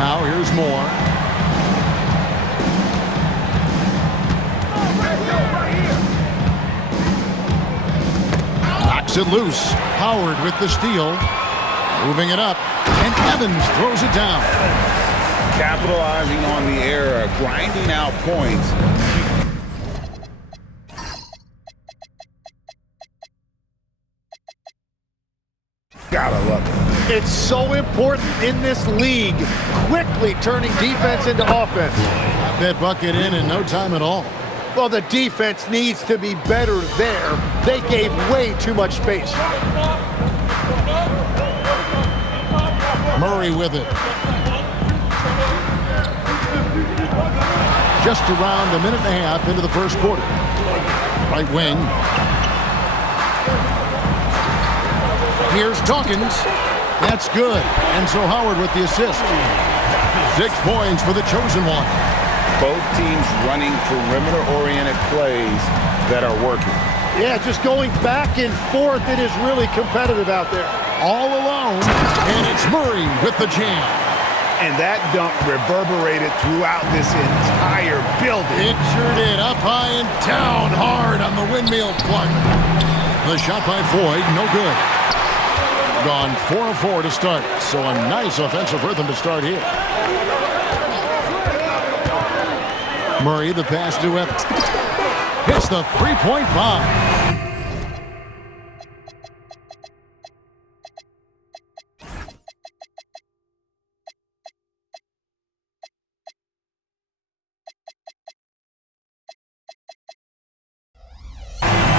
Now here's Moore. Knocks it loose. Howard with the steal. Moving it up. And Evans throws it down. Capitalizing on the error, grinding out points. Gotta love it. It's so important in this league, quickly turning defense into offense. Got that bucket in no time at all. Well, the defense needs to be better there. They gave way too much space. Murray with it. Just around a minute and a half into the first quarter. Right wing. Here's Dawkins. That's good. And so Howard with the assist. 6 points for the chosen one. Both teams running perimeter-oriented plays that are working. Yeah, just going back and forth. It is really competitive out there. All alone. And it's Murray with the jam. And that dunk reverberated throughout this entire building. It sure did. Up high and down hard on the windmill plug. The shot by Floyd, no good. Gone 4 of 4 to start. So a nice offensive rhythm to start here. Murray, the pass to Evans. Hits the three-point bomb.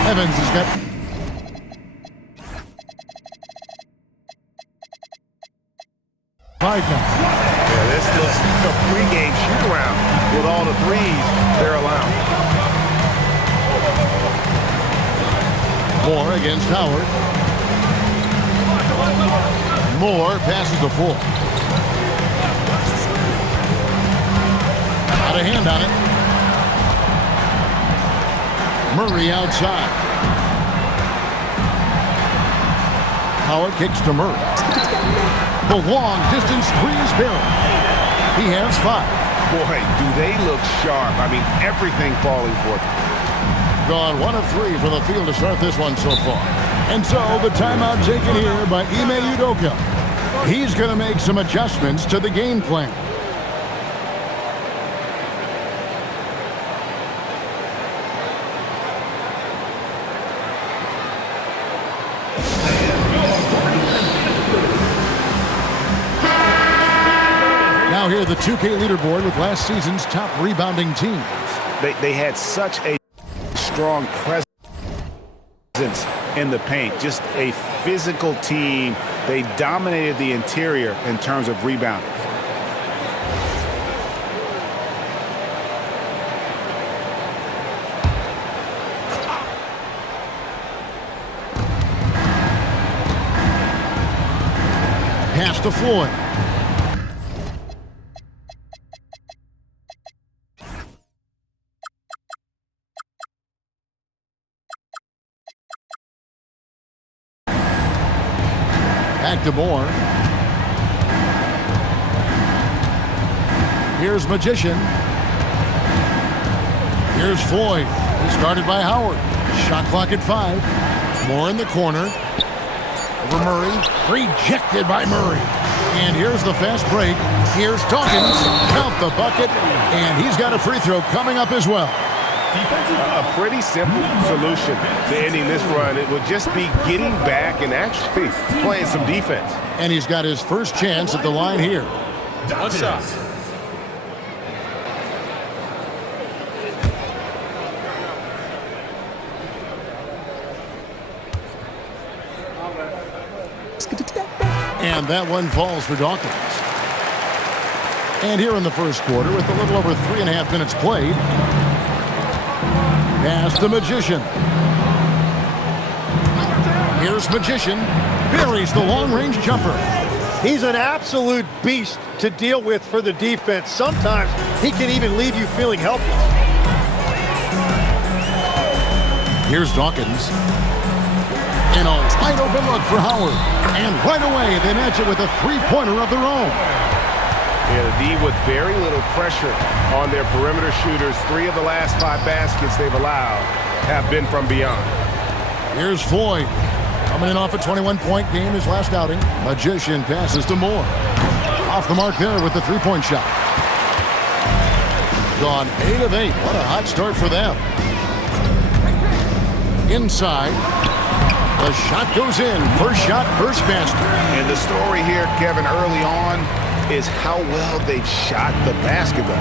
Evans has got 5 now. Yeah, this looks like a pregame shoot-around with all the threes they're allowing. Moore against Howard. Moore passes the full. Got a hand on it. Murray outside. Howard kicks to Murray. The long distance three is buried. He has 5. Boy, do they look sharp. I mean, everything falling for them. Gone 1 of 3 for the field to start this one so far. And so the timeout taken here by Ime Udoka. He's going to make some adjustments to the game plan. Now here the 2K leaderboard with last season's top rebounding teams. They had such a strong presence in the paint. Just a physical team. They dominated the interior in terms of rebounding. Pass to Floyd. Back to Moore. Here's Magician. Here's Floyd. Started by Howard. Shot clock at 5. Moore in the corner. Over Murray. Rejected by Murray. And here's the fast break. Here's Dawkins. Count the bucket. And he's got a free throw coming up as well. A pretty simple solution to ending this run. It would just be getting back and actually playing some defense. And he's got his first chance at the line here. One shot. And that one falls for Dawkins. And here in the first quarter, with a little over 3.5 minutes played, pass the Magician. Here's Magician. Buries the long-range jumper. He's an absolute beast to deal with for the defense. Sometimes he can even leave you feeling helpless. Here's Dawkins. And a wide open look for Howard. And right away, they match it with a three-pointer of their own. Yeah, the D with very little pressure on their perimeter shooters. 3 of the last 5 baskets they've allowed have been from beyond. Here's Floyd. Coming in off a 21-point game his last outing. Magician passes to Moore. Off the mark there with the three-point shot. Gone 8 of 8. What a hot start for them. Inside. The shot goes in. First shot, first basket. And the story here, Kevin, early on is how well they've shot the basketball.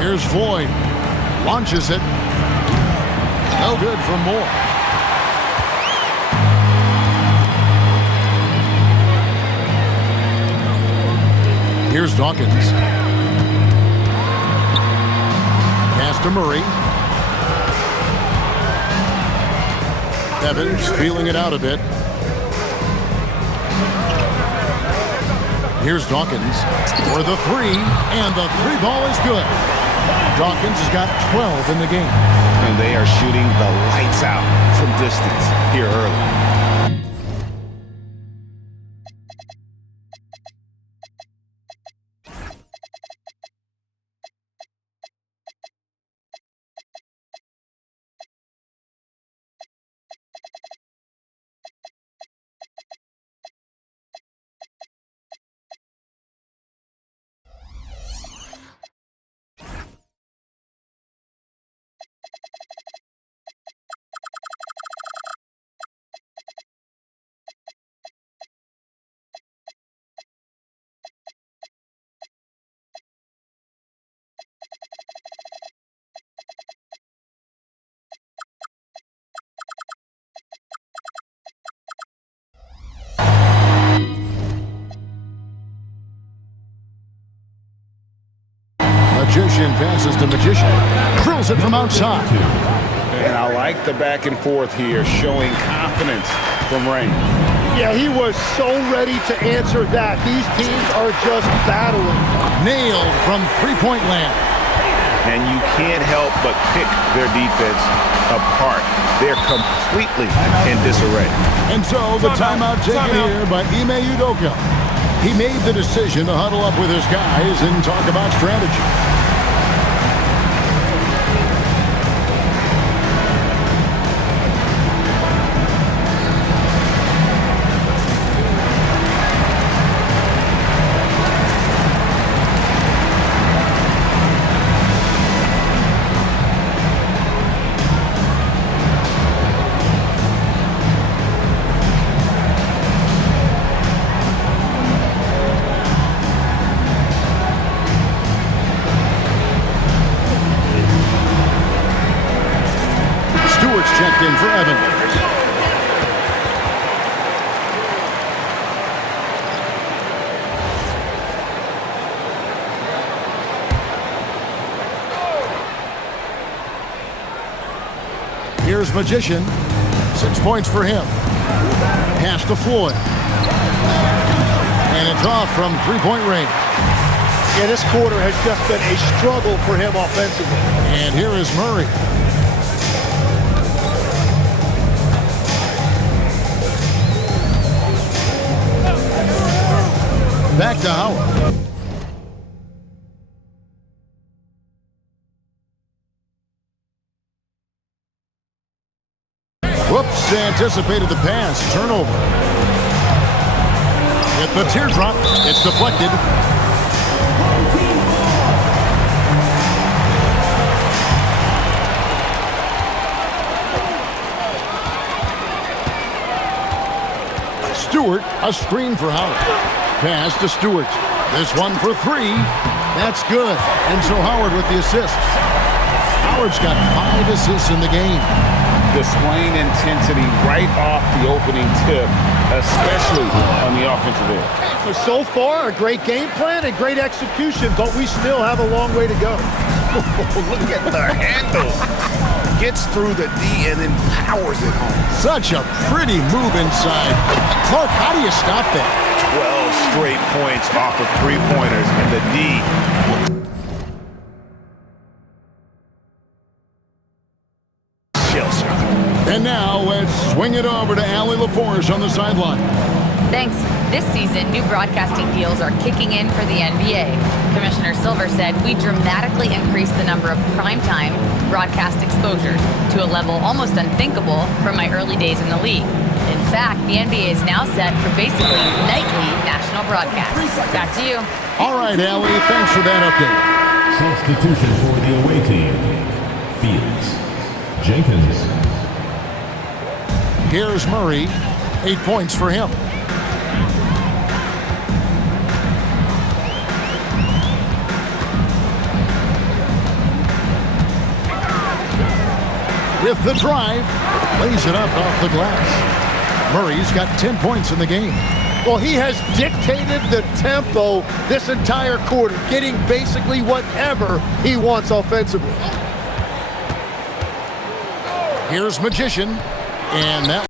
Here's Floyd. Launches it. No good for Moore. Here's Dawkins. Pass to Murray. Evans feeling it out a bit. Here's Dawkins for the three, and the three ball is good. Dawkins has got 12 in the game. And they are shooting the lights out from distance here early. Magician passes to Magician. Drills it from outside. And I like the back and forth here, showing confidence from Rain. Yeah, he was so ready to answer that. These teams are just battling. Nailed from three-point land. And you can't help but pick their defense apart. They're completely in disarray. And so the timeout taken here by Ime Udoka. He made the decision to huddle up with his guys and talk about strategy. Checked in for Evans. Here's Magician. 6 points for him. Pass to Floyd. And it's off from three-point range. Yeah, this quarter has just been a struggle for him offensively. And here is Murray. Back to Howard. Whoops, anticipated the pass. Turnover. Hit the teardrop. It's deflected. Stewart, a screen for Howard. Pass to Stewart. This one for three. That's good. And so Howard with the assist. Howard's got 5 assists in the game. Displaying intensity right off the opening tip, especially on the offensive end. But so far, a great game plan and great execution, but we still have a long way to go. Look at the handle. Gets through the D and then powers it home. Such a pretty move inside. Clark, how do you stop that? 12 straight points off of three-pointers, and the D shell shock. And now let's swing it over to Allie LaForce on the sideline. Thanks. This season, new broadcasting deals are kicking in for the NBA. Commissioner Silver said we dramatically increased the number of primetime broadcast exposures to a level almost unthinkable from my early days in the league. In fact, the NBA is now set for basically nightly national broadcasts. Back to you. All right, Allie, thanks for that update. Substitution for the away team. Fields. Jenkins. Here's Murray. 8 points for him. With the drive, lays it up off the glass. Murray's got 10 points in the game. Well, he has dictated the tempo this entire quarter, getting basically whatever he wants offensively. Here's Magician, and that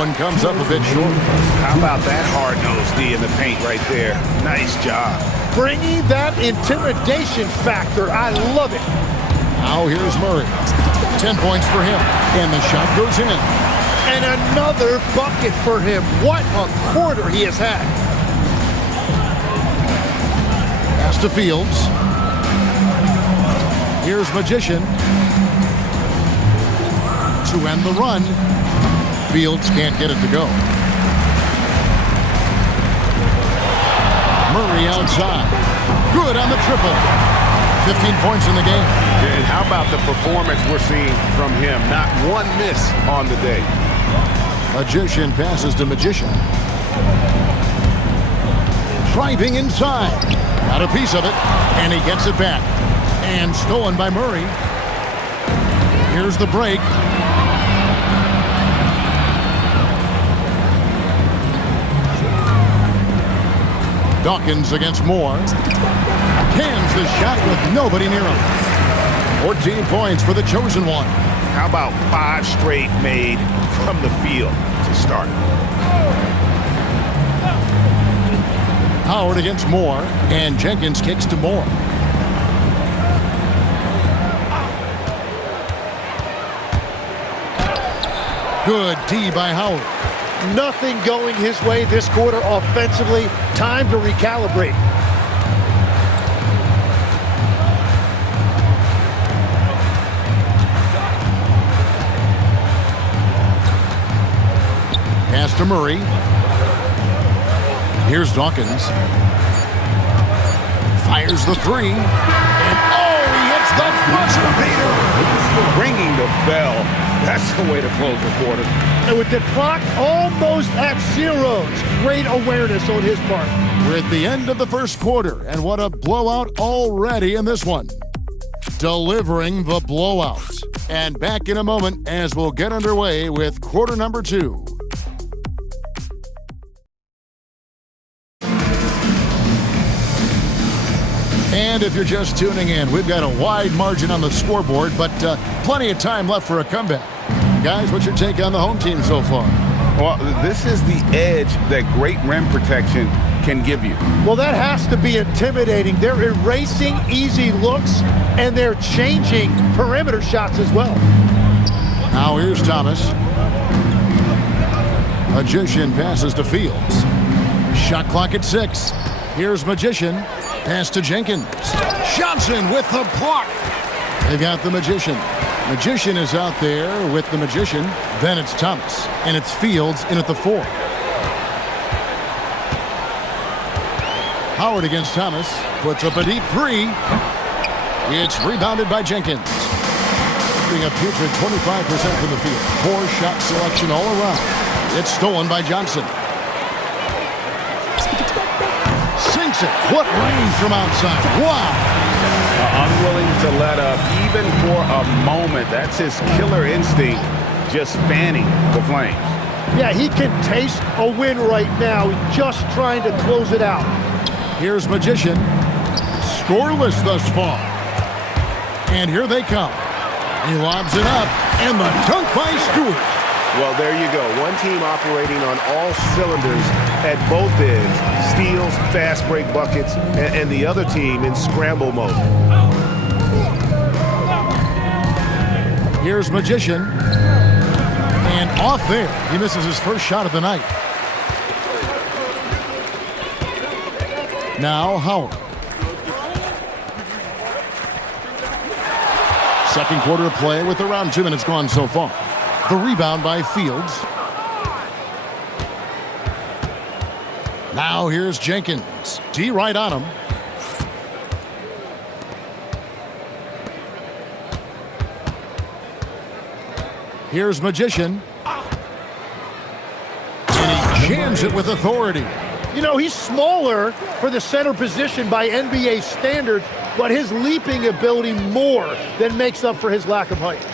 one comes up a bit short. How about that hard-nosed D in the paint right there? Nice job. Bringing that intimidation factor. I love it. Now here's Murray. 10 points for him, and the shot goes in. And another bucket for him. What a quarter he has had. Pass to Fields. Here's Magician. To end the run. Fields can't get it to go. Murray outside. Good on the triple. 15 points in the game. And how about the performance we're seeing from him? Not one miss on the day. Magician passes to Magician. Driving inside. Got a piece of it, and he gets it back. And stolen by Murray. Here's the break. Dawkins against Moore. Cans the shot with nobody near him. 14 points for the chosen one. How about 5 straight made from the field to start? Howard against Moore, and Jenkins kicks to Moore. Good D by Howard. Nothing going his way this quarter offensively. Time to recalibrate. Pass to Murray. Here's Dawkins. Fires the three. And oh, he hits the buzzer beater. Ringing the bell. That's the way to close the quarter. And with the clock almost at zeros, great awareness on his part. We're at the end of the first quarter, and what a blowout already in this one. Delivering the blowout. And back in a moment as we'll get underway with quarter number 2. And if you're just tuning in, we've got a wide margin on the scoreboard, but plenty of time left for a comeback. Guys, what's your take on the home team so far? Well, this is the edge that great rim protection can give you. Well, that has to be intimidating. They're erasing easy looks, and they're changing perimeter shots as well. Now here's Thomas. Magician passes to Fields. Shot clock at 6. Here's Magician. Pass to Jenkins. Johnson with the block. They've got the Magician. Magician is out there with the Magician. Then it's Thomas. And it's Fields in at the 4. Howard against Thomas. Puts up a deep 3. It's rebounded by Jenkins. Shooting a putrid 25% from the field. Poor shot selection all around. It's stolen by Johnson. Sinks it. What range from outside. Wow. Unwilling to let up even for a moment. That's his killer instinct, just fanning the flames. Yeah, he can taste a win right now. He's just trying to close it out. Here's Magician. Scoreless thus far. And here they come. He lobs it up, and the dunk by Stewart. Well, there you go. One team operating on all cylinders at both ends. Steals, fast break buckets, and the other team in scramble mode. Here's Magician. And off there. He misses his first shot of the night. Now Howard. Second quarter of play with around 2 minutes gone so far. The rebound by Fields. Now here's Jenkins. D right on him. Here's Magician. And he jams it with authority. You know, he's smaller for the center position by NBA standards, but his leaping ability more than makes up for his lack of height.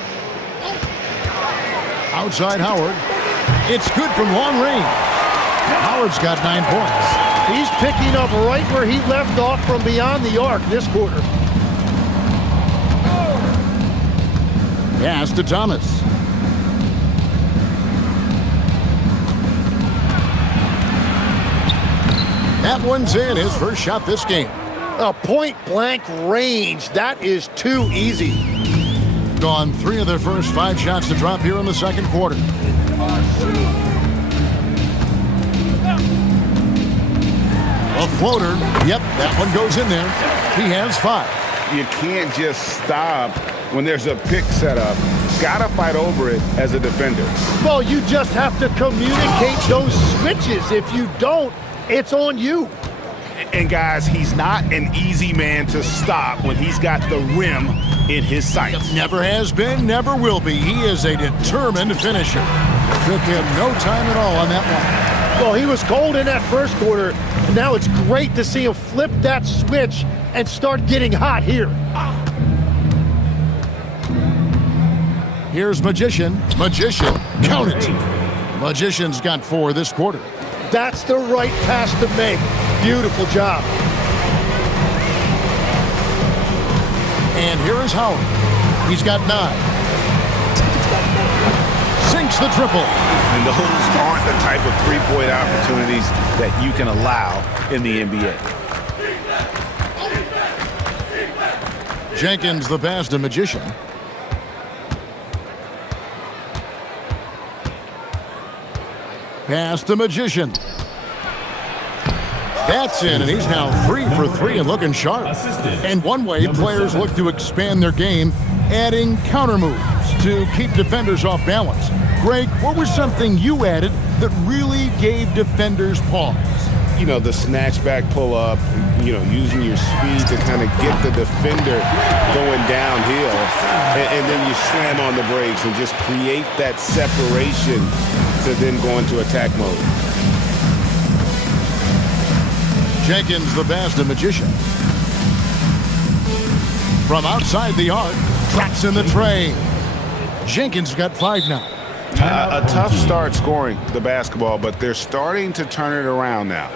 Outside Howard. It's good from long range. Howard's got 9 points. He's picking up right where he left off from beyond the arc this quarter. Pass to Thomas. That one's in, his first shot this game. A point-blank range. That is too easy. Gone 3 of their first 5 shots to drop here in the second quarter. A floater. Yep, that one goes in there. He has 5. You can't just stop when there's a pick set up. Gotta fight over it as a defender. Well, you just have to communicate those switches. If you don't, it's on you. And guys, he's not an easy man to stop when he's got the rim in his sights. Never has been, never will be. He is a determined finisher. Took him no time at all on that one. Well, he was cold in that first quarter. And now it's great to see him flip that switch and start getting hot here. Here's Magician. Magician, count it. Magician's got 4 this quarter. That's the right pass to make. Beautiful job. And here is Howard. He's got 9. Sinks the triple. And those aren't the type of three-point opportunities that you can allow in the NBA. Jenkins the pass to Magician. Pass to Magician. That's in, and he's now 3 for 3 and looking sharp. And one way players look to expand their game, adding counter moves to keep defenders off balance. Greg, what was something you added that really gave defenders pause? You know, the snatch back pull up, you know, using your speed to kind of get the defender going downhill. And then you slam on the brakes and just create that separation to then go into attack mode. Jenkins the pass to Magician. From outside the arc, traps in the tray. Jenkins got 5 now. A tough start scoring the basketball, but they're starting to turn it around now.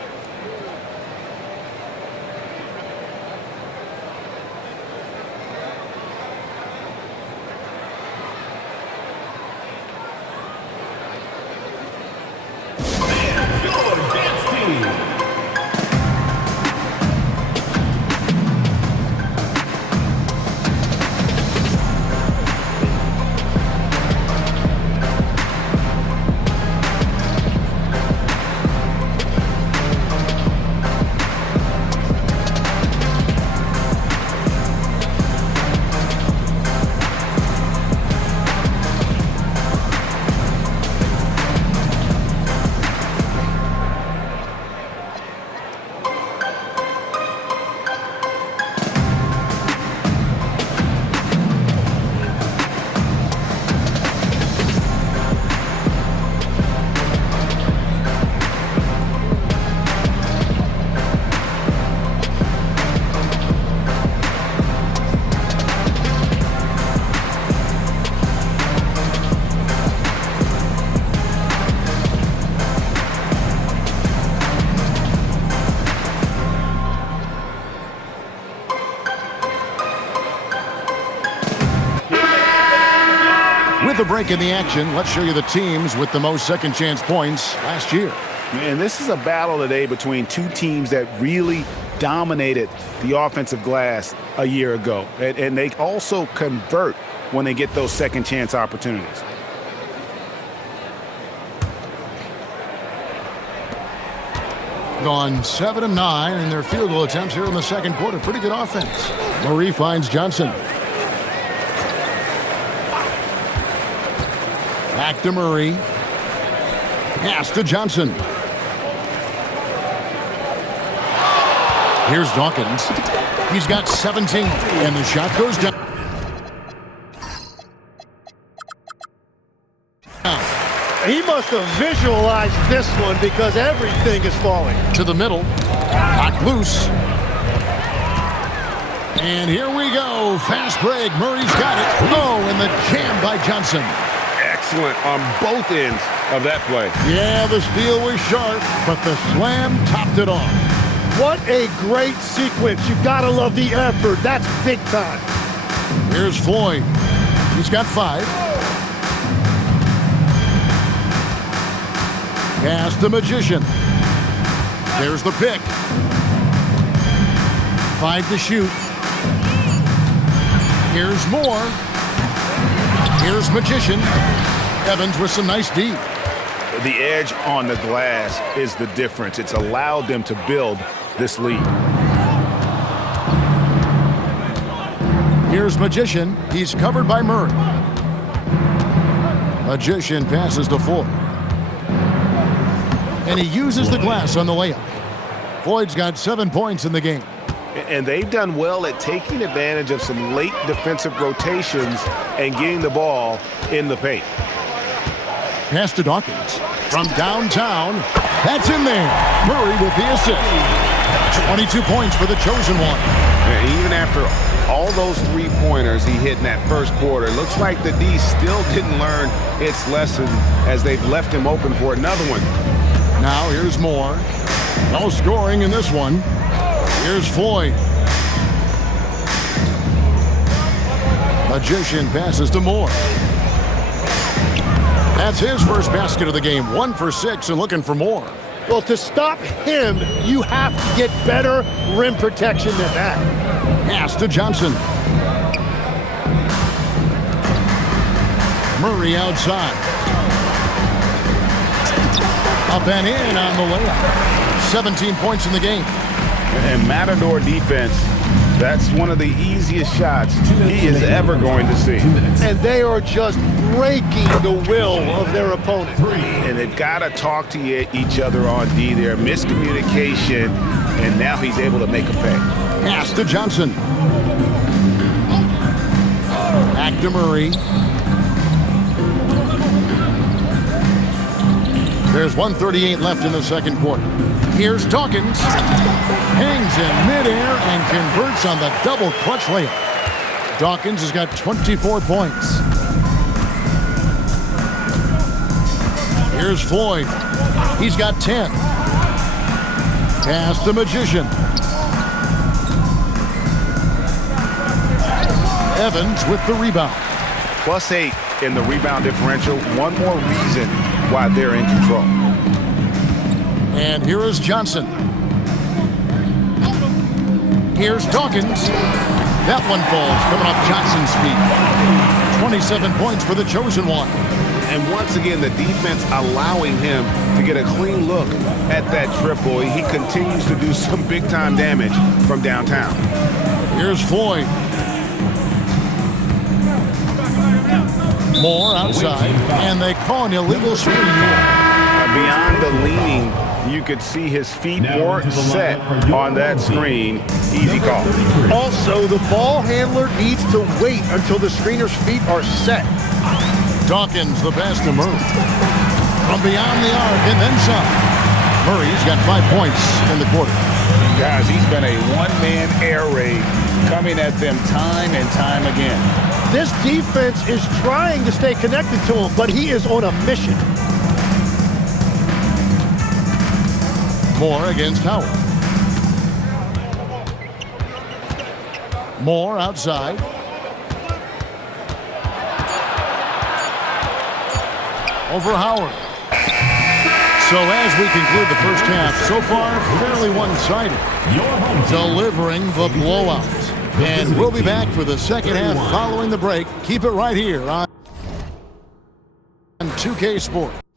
the break in the action. Let's show you the teams with the most second chance points last year. Man, this is a battle today between two teams that really dominated the offensive glass a year ago. And they also convert when they get those second chance opportunities. Gone 7 of 9 in their field goal attempts here in the second quarter. Pretty good offense. Murray finds Johnson. Back to Murray. Pass to Johnson. Here's Dawkins. He's got 17, and the shot goes down. He must have visualized this one because everything is falling. To the middle. Knocked loose. And here we go. Fast break. Murray's got it. Oh, and the jam by Johnson. Excellent on both ends of that play. Yeah, the steal was sharp, but the slam topped it off. What a great sequence. You gotta love the effort. That's big time. Here's Floyd. He's got 5. Pass the Magician. There's the pick. 5 to shoot. Here's Moore. Here's Magician. Evans with some nice D. The edge on the glass is the difference. It's allowed them to build this lead. Here's Magician. He's covered by Murray. Magician passes to Floyd. And he uses the glass on the layup. Floyd's got 7 points in the game. And they've done well at taking advantage of some late defensive rotations and getting the ball in the paint. Pass to Dawkins. From downtown. That's in there. Murray with the assist. 22 points for the chosen one. And even after all those three-pointers he hit in that first quarter, it looks like the D still didn't learn its lesson as they've left him open for another one. Now here's Moore. No scoring in this one. Here's Floyd. Magician passes to Moore. That's his first basket of the game. 1 for 6 and looking for more. Well, to stop him, you have to get better rim protection than that. Pass to Johnson. Murray outside. Up and in on the layup. 17 points in the game. And Matador defense, that's one of the easiest shots he is ever going to see. And they are just breaking the will of their opponent. And they've got to talk to each other on D there. Miscommunication, and now he's able to make a pay. Pass to Johnson. Back to Murray. There's 1:38 left in the second quarter. Here's Dawkins. Hangs in midair and converts on the double clutch layup. Dawkins has got 24 points. Here's Floyd. He's got 10. Pass to Magician. Evans with the rebound. +8 in the rebound differential. One more reason why they're in control. And here is Johnson. Here's Dawkins. That one falls coming off Johnson's feet. 27 points for the chosen one. And once again, the defense allowing him to get a clean look at that triple. He continues to do some big-time damage from downtown. Here's Floyd. Moore outside, and they call an illegal screen here. Beyond the leaning, you could see his feet weren't set on that screen. Easy call. Also, the ball handler needs to wait until the screener's feet are set. Dawkins, the pass to Murray. From beyond the arc and then some. Murray's got 5 points in the quarter. Guys, he's been a one-man air raid coming at them time and time again. This defense is trying to stay connected to him, but he is on a mission. Moore against Howard. Moore outside. over Howard. So as we conclude the first half, so far fairly one-sided, delivering the blowout. And we'll be back for the second half following the break. Keep it right here on 2K Sports.